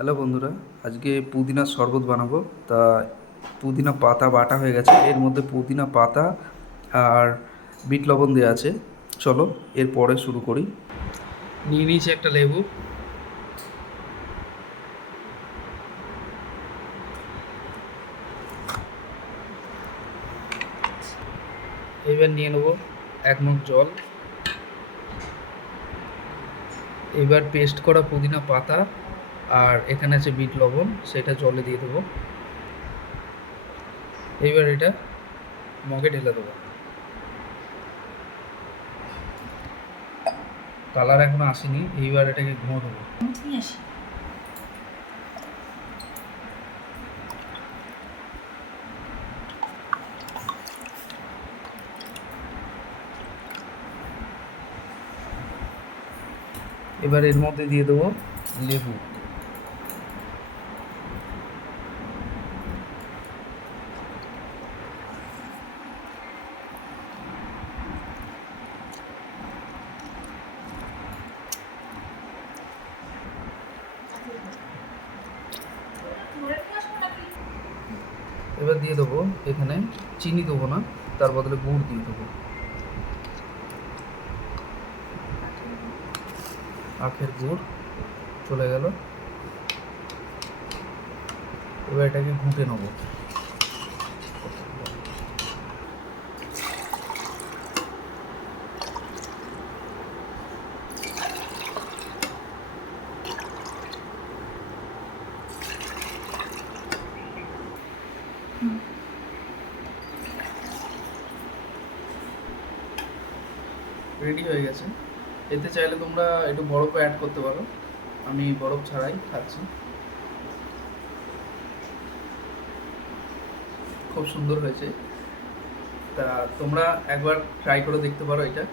Hello বন্ধুরা, আজকে পুদিনার শরবত বানাবো। তা পুদিনা পাতা বাটা হয়ে গেছে, এর মধ্যে পুদিনা পাতা আর বিট লবণ দেওয়া আছে। চলো এরপরে শুরু করি। নিয়ে নিয়েছি একটা লেবু, এবার নিয়ে নেবো 1 মগ জল। এবার পেস্ট করা পুদিনা পাতা আর এখানে আছে বিট লবণ, সেটা জলে দিয়ে দেবো। এবার এটা মগে ঢেলে দেবো। কালার এখনো আসেনি, এইবার এটাকে ঘুমো দেবো। এবার এর মধ্যে দিয়ে দেবো লেবু। এবার দিয়ে দেবো এখানে চিনি, দেবো না, তার বদলে গুড় দিয়ে দেবো। আখের গুড় চলে গেল। এবার এটাকে ঘুঁটে নেবো। রেডি হয়ে গেছে। এতে চাইলে তোমরা একটু বরফও অ্যাড করতে পারো, আমি বরফ ছাড়াই খাচ্ছি। খুব সুন্দর হয়েছে। তা তোমরা একবার ট্রাই করে দেখতে পারো এটা।